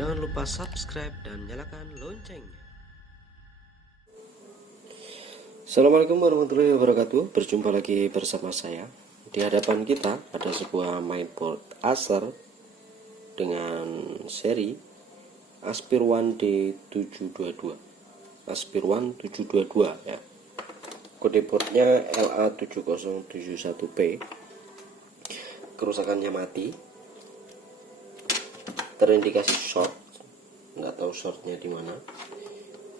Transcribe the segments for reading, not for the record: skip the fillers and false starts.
Jangan lupa subscribe dan nyalakan loncengnya. Assalamualaikum warahmatullahi wabarakatuh. Berjumpa lagi bersama saya. Di hadapan kita ada sebuah mainboard Acer dengan seri Aspir One D722. Aspir One 722 ya. Kode boardnya LA7071P. Kerusakannya mati, terindikasi short, nggak tahu shortnya di mana.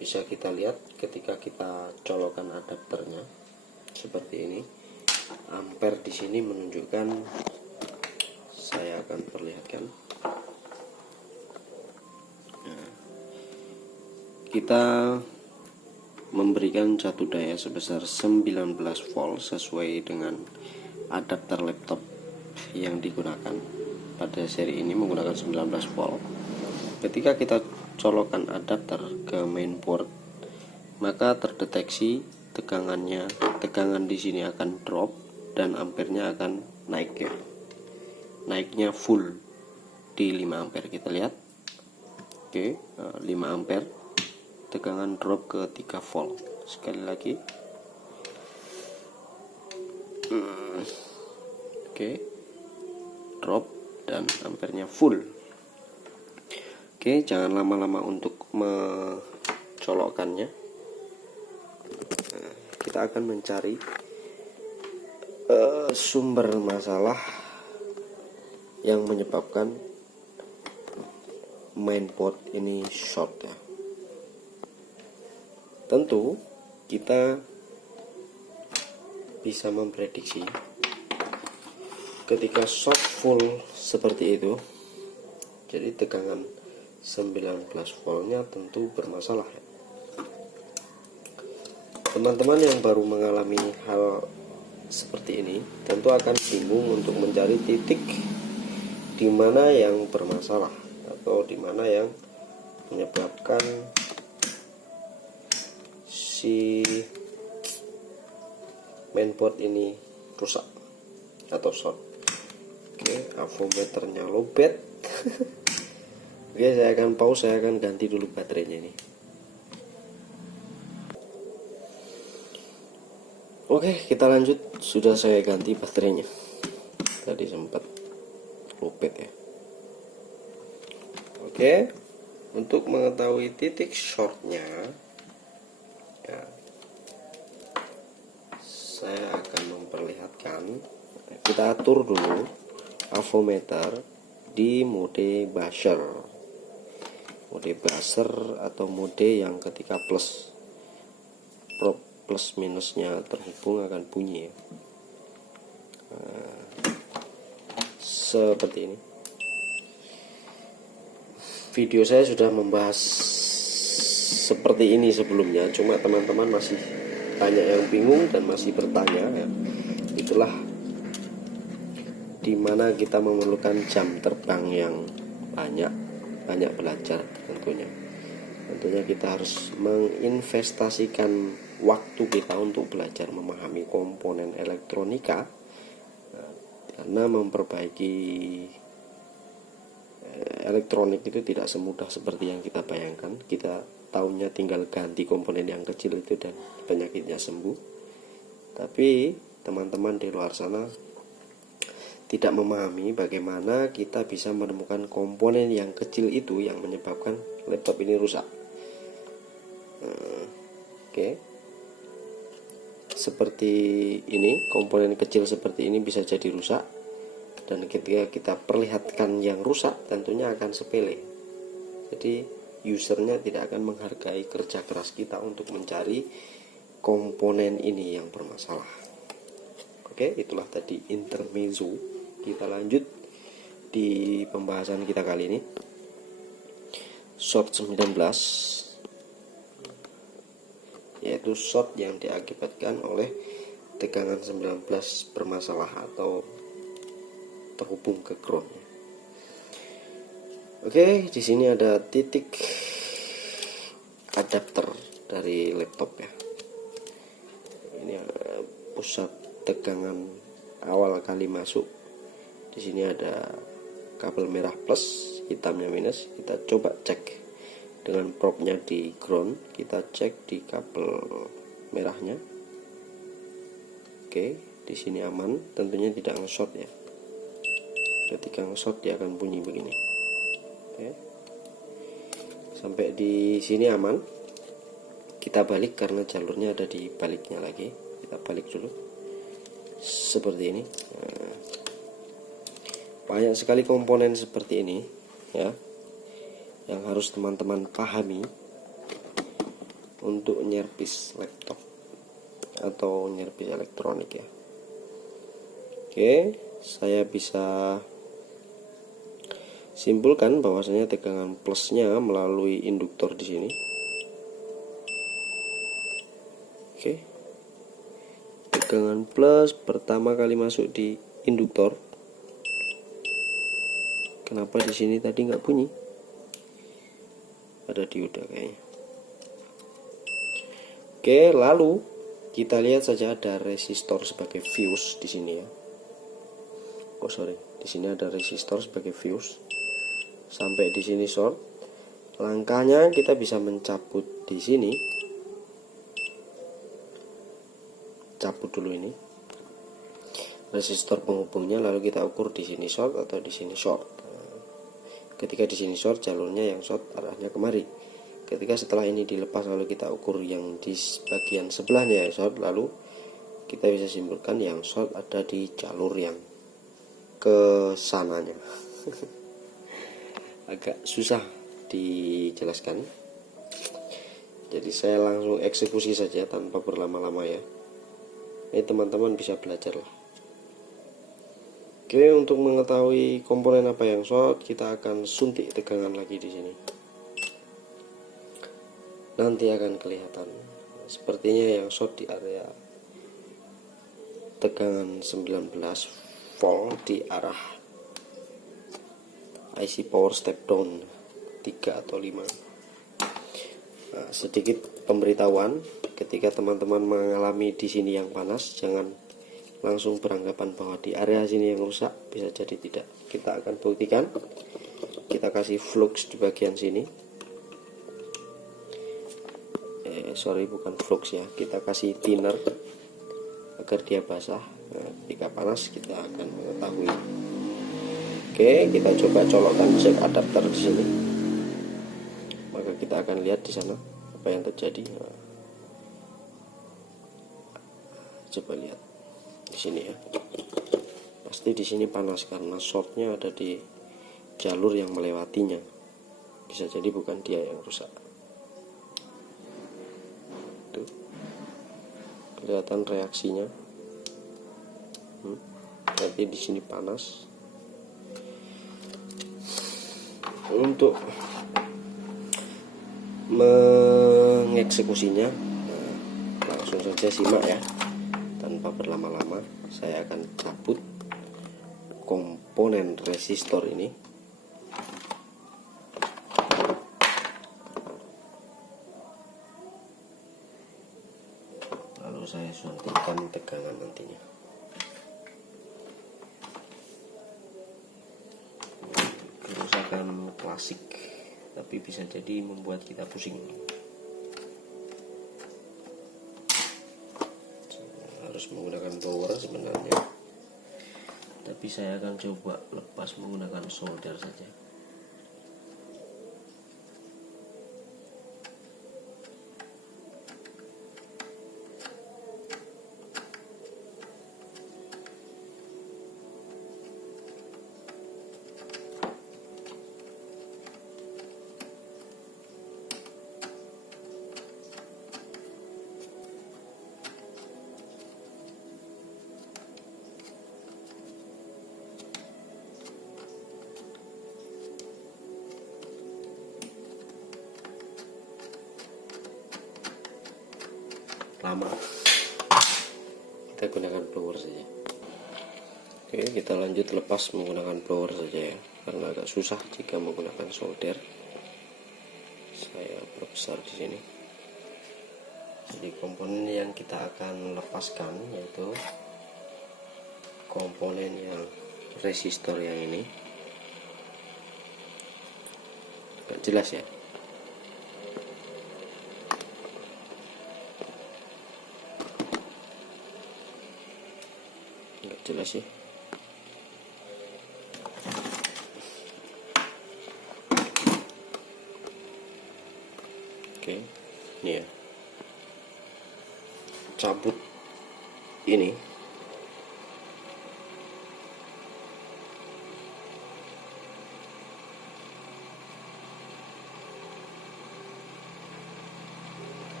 Bisa kita lihat ketika kita colokan adapternya seperti ini. Ampere di sini menunjukkan, saya akan perlihatkan. Nah, kita memberikan jatuh daya sebesar 19 volt sesuai dengan adapter laptop yang digunakan. Pada seri ini menggunakan 19 volt. Ketika kita colokan adapter ke mainboard, maka terdeteksi tegangan di sini akan drop dan ampernya akan naik ya. Naiknya full di 5 ampere, kita lihat. Oke, 5 ampere, tegangan drop ke 3 volt. Sekali lagi. Oke. Drop dan ampernya full. Oke, jangan lama-lama untuk mencolokkannya. Nah, kita akan mencari sumber masalah yang menyebabkan mainboard ini short ya. Tentu kita bisa memprediksi ketika short full seperti itu, jadi tegangan 19 voltnya tentu bermasalah ya. Teman-teman yang baru mengalami hal seperti ini tentu akan bingung untuk mencari titik di mana yang bermasalah atau di mana yang menyebabkan si mainboard ini rusak atau short. Oke, avometernya lowbat. Oke, saya akan pause, saya akan ganti dulu baterainya ini. Oke, kita lanjut. Sudah saya ganti baterainya. Tadi sempat lowbat ya. Oke, untuk mengetahui titik shortnya ya, saya akan memperlihatkan. Kita atur dulu avometer di mode buzzer. Mode buzzer atau mode yang ketika plus minusnya terhubung akan bunyi ya. Nah, seperti ini. Video saya sudah membahas seperti ini sebelumnya, cuma teman-teman masih banyak yang bingung dan masih bertanya ya. Itulah dimana kita memerlukan jam terbang yang banyak belajar. Tentunya kita harus menginvestasikan waktu kita untuk belajar memahami komponen elektronika, karena memperbaiki elektronik itu tidak semudah seperti yang kita bayangkan. Kita tahunya tinggal ganti komponen yang kecil itu dan penyakitnya sembuh. Tapi teman-teman di luar sana tidak memahami bagaimana kita bisa menemukan komponen yang kecil itu yang menyebabkan laptop ini rusak. Oke. Seperti ini, komponen kecil seperti ini bisa jadi rusak, dan ketika kita perlihatkan yang rusak tentunya akan sepele. Jadi usernya tidak akan menghargai kerja keras kita untuk mencari komponen ini yang bermasalah. Oke, itulah tadi intermezzo. Kita lanjut di pembahasan kita kali ini. Short 19, yaitu short yang diakibatkan oleh tegangan 19 bermasalah atau terhubung ke ground. Oke, di sini ada titik adapter dari laptop ya. Ini pusat tegangan awal kali masuk. Di sini ada kabel merah plus, hitamnya minus. Kita coba cek dengan probe-nya di ground, kita cek di kabel merahnya. Oke, di sini aman, tentunya tidak nge-short ya. Ketika nge-short dia akan bunyi begini. Oke. Sampai di sini aman. Kita balik karena jalurnya ada di baliknya lagi. Kita balik dulu. Seperti ini. Nah, banyak sekali komponen seperti ini ya, yang harus teman-teman pahami untuk nyervis laptop atau nyervis elektronik ya. Oke, saya bisa simpulkan bahwasanya tegangan plusnya melalui induktor di sini. Oke, tegangan plus pertama kali masuk di induktor. Kenapa di sini tadi nggak bunyi? Ada dioda kayaknya. Oke, lalu kita lihat saja ada resistor sebagai fuse di sini ya. Oh sorry, di sini ada resistor sebagai fuse. Sampai di sini short. Langkahnya kita bisa mencabut di sini. Cabut dulu ini resistor penghubungnya, lalu kita ukur di sini short atau di sini short. Ketika di sini short, jalurnya yang short arahnya kemari. Ketika setelah ini dilepas lalu kita ukur yang di bagian sebelahnya yang short, lalu kita bisa simpulkan yang short ada di jalur yang ke sananya. Agak susah dijelaskan, jadi saya langsung eksekusi saja tanpa berlama-lama ya. Ini teman-teman bisa belajar lah. Oke, untuk mengetahui komponen apa yang short, kita akan suntik tegangan lagi di sini. Nanti akan kelihatan. Sepertinya yang short di area tegangan 19 volt di arah IC power step down 3 atau 5. Nah, sedikit pemberitahuan, ketika teman-teman mengalami di sini yang panas, jangan langsung beranggapan bahwa di area sini yang rusak, bisa jadi tidak. Kita akan buktikan. Kita kasih flux di bagian sini. Sorry, bukan flux ya. Kita kasih thinner agar dia basah. Nah, ketika panas kita akan mengetahui. Oke, kita coba colokkan jack adapter di sini. Maka kita akan lihat di sana apa yang terjadi. Nah, coba lihat di sini ya. Pasti di sini panas karena shortnya ada di jalur yang melewatinya. Bisa jadi bukan dia yang rusak. Tuh, kelihatan reaksinya. Nanti di sini panas. Untuk mengeksekusinya, nah, langsung saja simak ya, tanpa berlama-lama. Saya akan cabut komponen resistor ini. Lalu saya suntikkan tegangan nantinya. Kerusakan klasik, tapi bisa jadi membuat kita pusing. Harus menggunakan blower sebenarnya, tapi saya akan coba lepas menggunakan solder saja. Lama, kita gunakan blower saja. Oke, kita lanjut lepas menggunakan blower saja ya, karena agak susah jika menggunakan solder. Saya perbesar di sini. Jadi komponen yang kita akan lepaskan yaitu komponen yang resistor yang ini. Gak jelas ya. Gak jelas sih. Oke, ini ya. Cabut ini.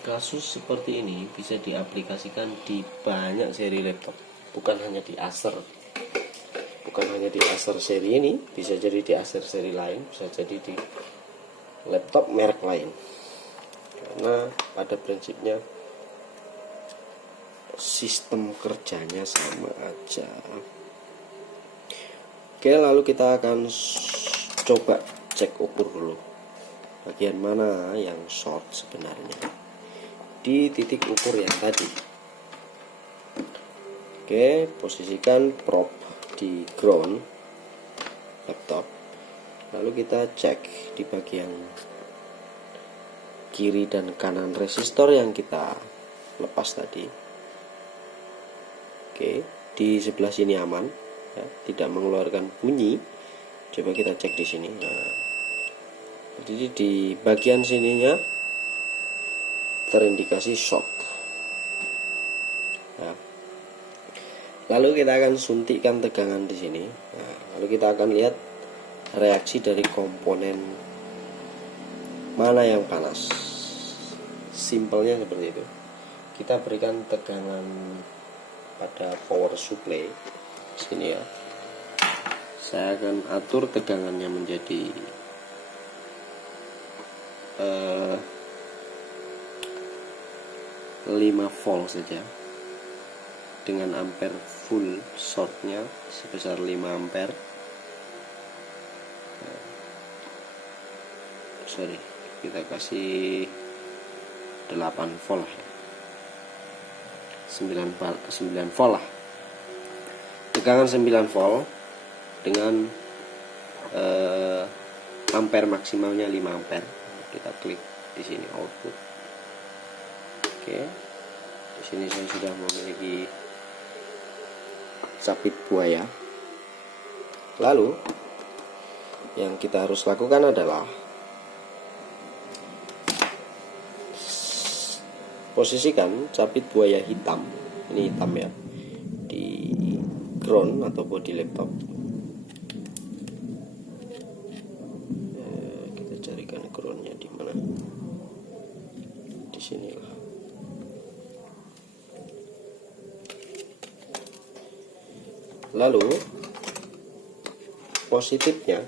Kasus seperti ini bisa diaplikasikan di banyak seri laptop, bukan hanya di Acer. Bukan hanya di Acer seri ini, bisa jadi di Acer seri lain, bisa jadi di laptop merek lain. Karena pada prinsipnya sistem kerjanya sama aja. Oke, lalu kita akan coba cek ukur dulu bagian mana yang short sebenarnya di titik ukur yang tadi. Oke, posisikan prop di ground laptop, lalu kita cek di bagian kiri dan kanan resistor yang kita lepas tadi. Oke, di sebelah sini aman ya, tidak mengeluarkan bunyi. Coba kita cek di sini. Nah, jadi di bagian sininya terindikasi short. Nah, lalu kita akan suntikkan tegangan di sini. Nah, lalu kita akan lihat reaksi dari komponen mana yang panas. Simpelnya seperti itu. Kita berikan tegangan pada power supply sini ya. Saya akan atur tegangannya menjadi 5 volt saja, dengan ampere full shortnya sebesar 5 ampere. Kita kasih 8 volt ya, 9 volt lah, tegangan 9 volt dengan ampere maksimalnya 5 ampere. Kita klik di sini output. Oke, di sini saya sudah memiliki sabit buaya. Lalu yang kita harus lakukan adalah posisikan sabit buaya hitam, ini hitam ya, di ground atau bodi laptop. Kita carikan groundnya di mana? Di sinilah. Lalu positifnya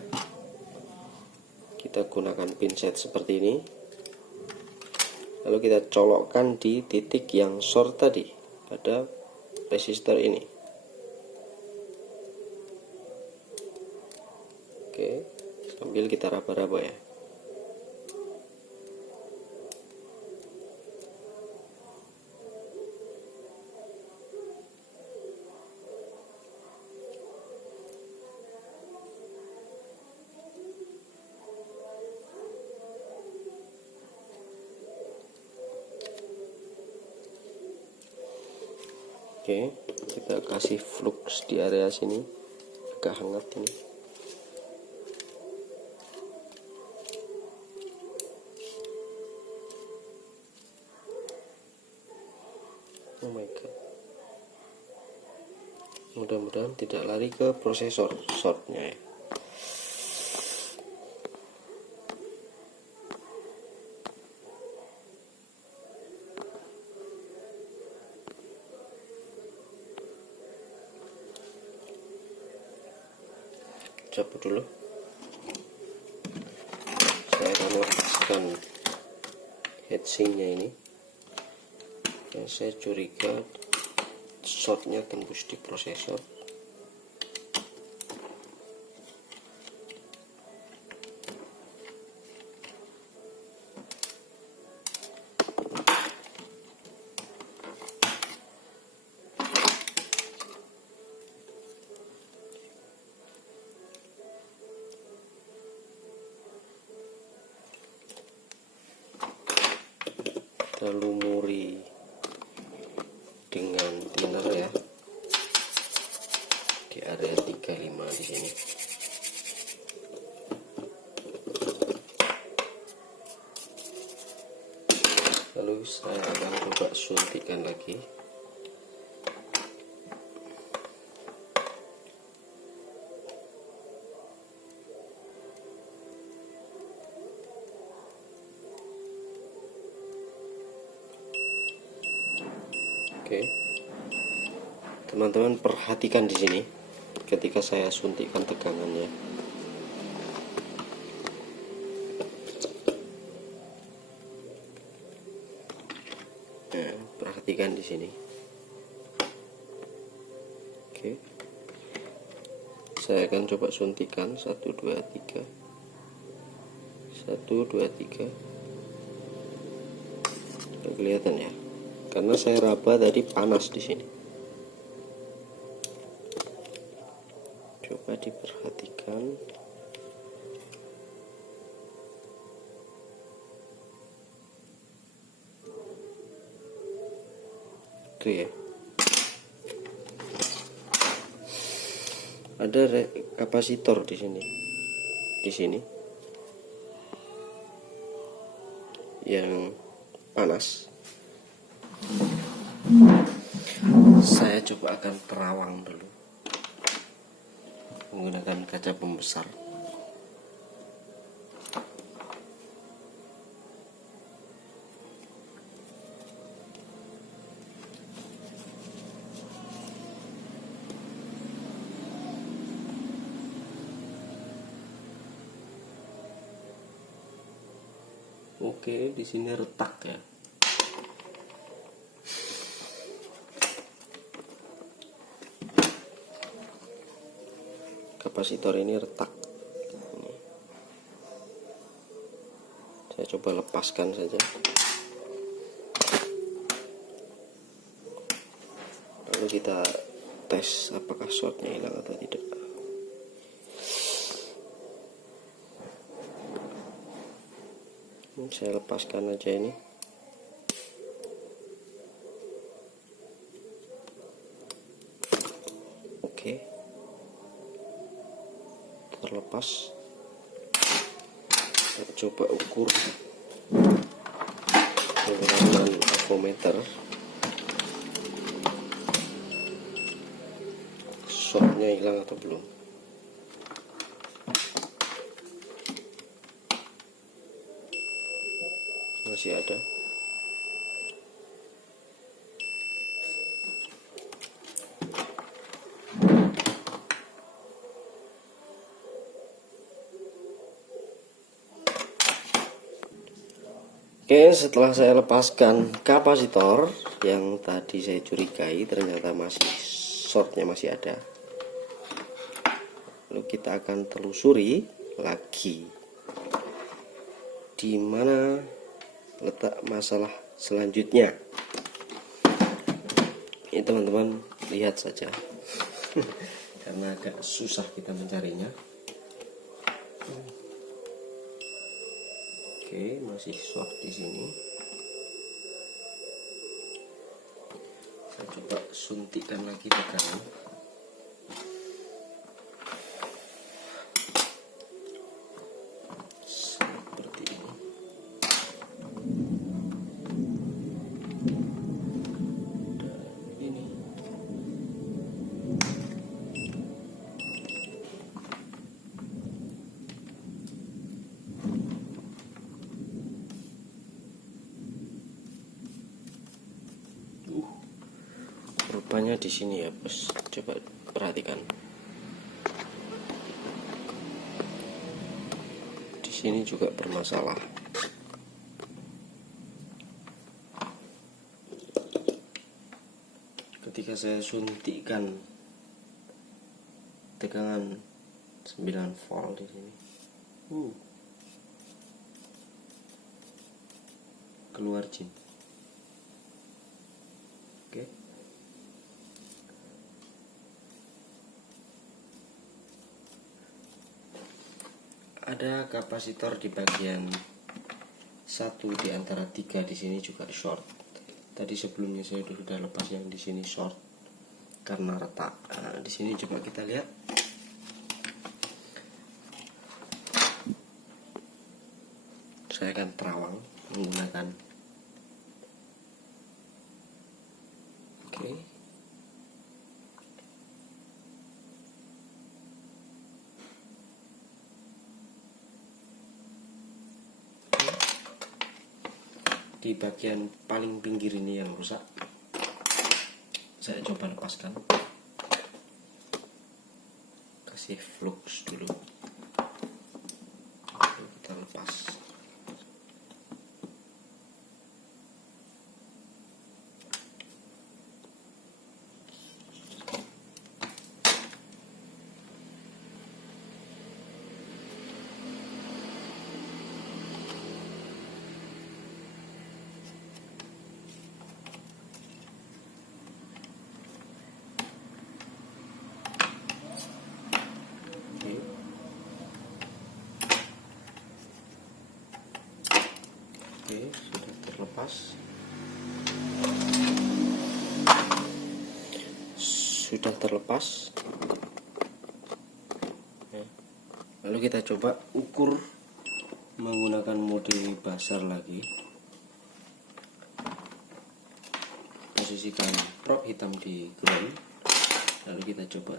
kita gunakan pinset seperti ini. Lalu kita colokkan di titik yang short tadi pada resistor ini. Oke, sambil kita raba-raba ya. Oke, kita kasih flux di area sini, agak hangat ini. Oh my god, mudah-mudahan tidak lari ke prosesor shortnya ya. Cabut dulu. Saya akan lepaskan heatsinknya ini. Dan saya curiga shortnya tembus di prosesor. kita lumuri dengan thinner ya di area 35 di sini. Lalu saya akan coba suntikan lagi. Oke, teman-teman perhatikan di sini ketika saya suntikkan tegangannya. Nah, perhatikan di sini. Oke, saya akan coba suntikan 1 2 3 1 2 3. Nggak kelihatan ya, karena saya raba tadi panas di sini. Coba diperhatikan. Itu ya. Ada kapasitor di sini. Di sini. Yang panas. Saya coba akan terawang dulu menggunakan kaca pembesar. Oke, di sini retak ya. Kapasitor ini retak. Ini. Saya coba lepaskan saja. Lalu kita tes apakah shortnya hilang atau tidak. Saya lepaskan aja ini. Oke, terlepas. Saya coba ukur menggunakan avometer. Shortnya hilang atau belum. Masih ada. Oke, setelah saya lepaskan kapasitor yang tadi saya curigai, ternyata masih shortnya masih ada. Lalu kita akan telusuri lagi di mana letak masalah selanjutnya. Ini teman-teman lihat saja karena agak susah kita mencarinya. Oke, masih short di sini. Saya coba suntikan lagi tegangan. Seperti ini. Dan ini. Rupanya di sini ya, bos. Coba perhatikan. Di sini juga bermasalah. Ketika saya suntikkan tegangan 9 volt di sini. Keluar jin. Oke. Ada kapasitor di bagian satu di antara 3 di sini juga short. Tadi sebelumnya saya sudah lepas yang di sini short karena retak. Nah, di sini coba kita lihat. Saya akan terawang menggunakan di bagian paling pinggir ini yang rusak. Saya coba lepaskan, kasih flux dulu, lalu kita lepas. Oke, sudah terlepas. Sudah terlepas. Lalu kita coba ukur menggunakan mode buzzer lagi. Posisikan probe hitam di ground. Lalu kita coba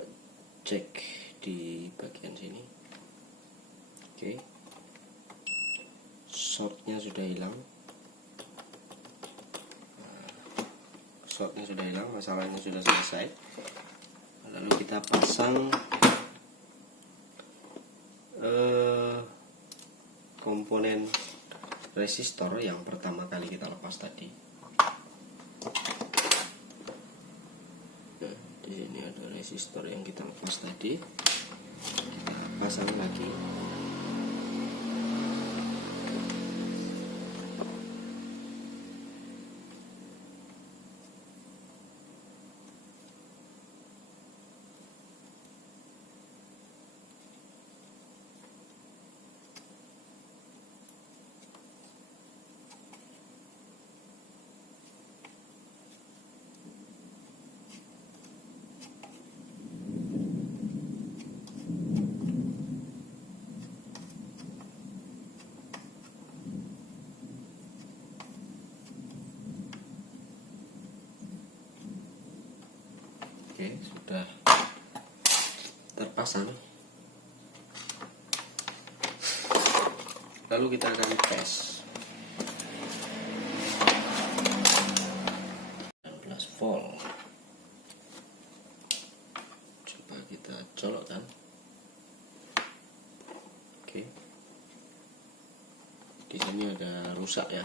cek di bagian sini. Oke. Shortnya sudah hilang. Shortnya sudah hilang, masalahnya sudah selesai. Lalu kita pasang komponen resistor yang pertama kali kita lepas tadi. Nah, di sini ada resistor yang kita lepas tadi. Kita pasang lagi. Oke, sudah terpasang. Lalu kita akan tes 19 volt. Coba kita colokkan. Oke. Di sini ada rusak ya.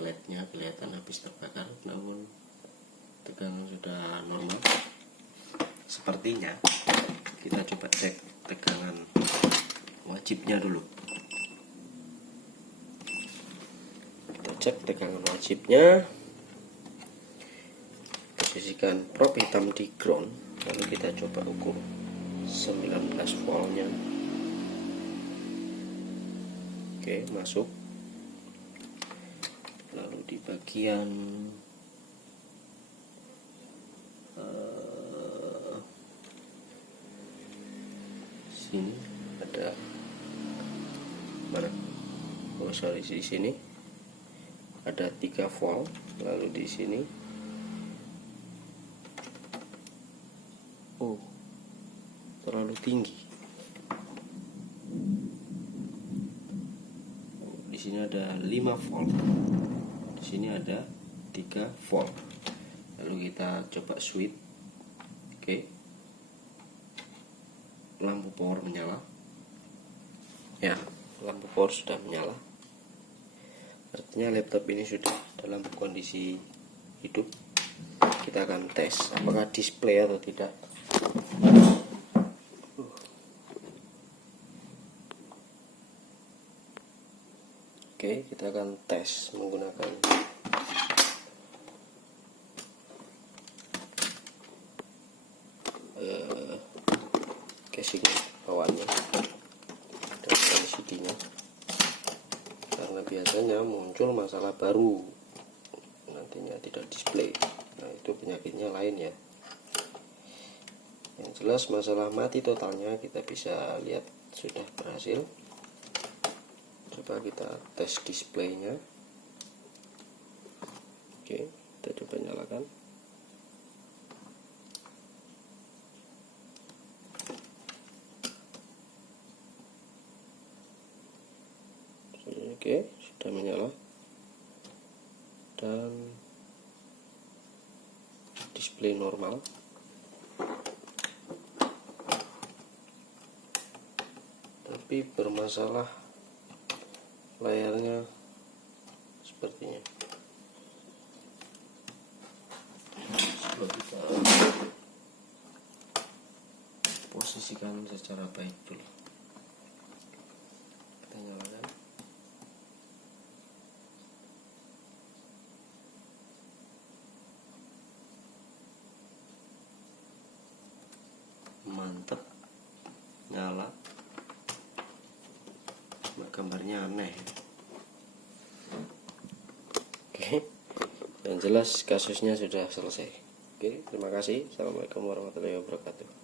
LED-nya kelihatan habis terbakar, namun tegangan sudah normal. Sepertinya kita coba cek tegangan wajibnya dulu. Kita cek tegangan wajibnya. Posisikan probe hitam di ground. Lalu kita coba ukur 19 voltnya. Oke, masuk. Lalu di bagian sini ada mana? Oh sorry, di sini ada 3 volt. Lalu di sini terlalu tinggi. Di sini ada 5 volt. Di sini ada 3 volt. Lalu kita coba switch. Oke. Lampu power menyala. Ya, lampu power sudah menyala. Artinya laptop ini sudah dalam kondisi hidup. Kita akan tes apakah display atau tidak. Oke, kita akan tes menggunakan casing bawahnya dan LCD-nya. Nah, biasanya muncul masalah baru, nantinya tidak display. Nah, itu penyakitnya lain ya. Yang jelas masalah mati totalnya kita bisa lihat sudah berhasil. Coba kita tes displaynya. Oke, kita coba nyalakan. Oke, sudah menyala dan display normal. Tapi bermasalah layarnya sepertinya. Coba kita posisikan secara baik dulu. Kita nyalakan. Mantap, nyala. Cuma gambarnya aneh. Oke, yang jelas kasusnya sudah selesai. Oke, terima kasih. Assalamualaikum warahmatullahi wabarakatuh.